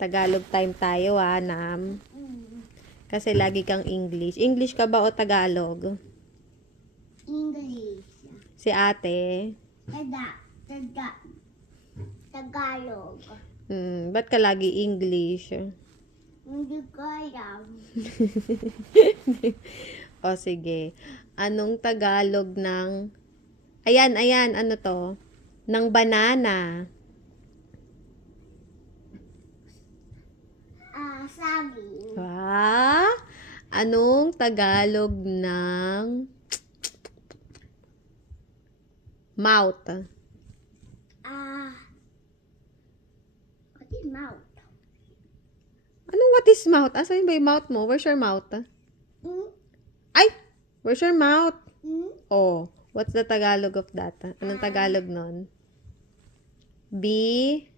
Tagalog time tayo Nam. Kasi lagi kang English. English ka ba o Tagalog? English. Si ate? Tagalog. Ba't ka lagi English? Hindi ko alam. O sige. Anong Tagalog ng... Ayan, ano to? Ng banana. Saging. Anong Tagalog ng mouth? What is mouth? Anong what is mouth? Asan ba yung mouth mo? Where's your mouth? Ay! Where's your mouth? Oh, what's the Tagalog of that? Anong Tagalog nun? B?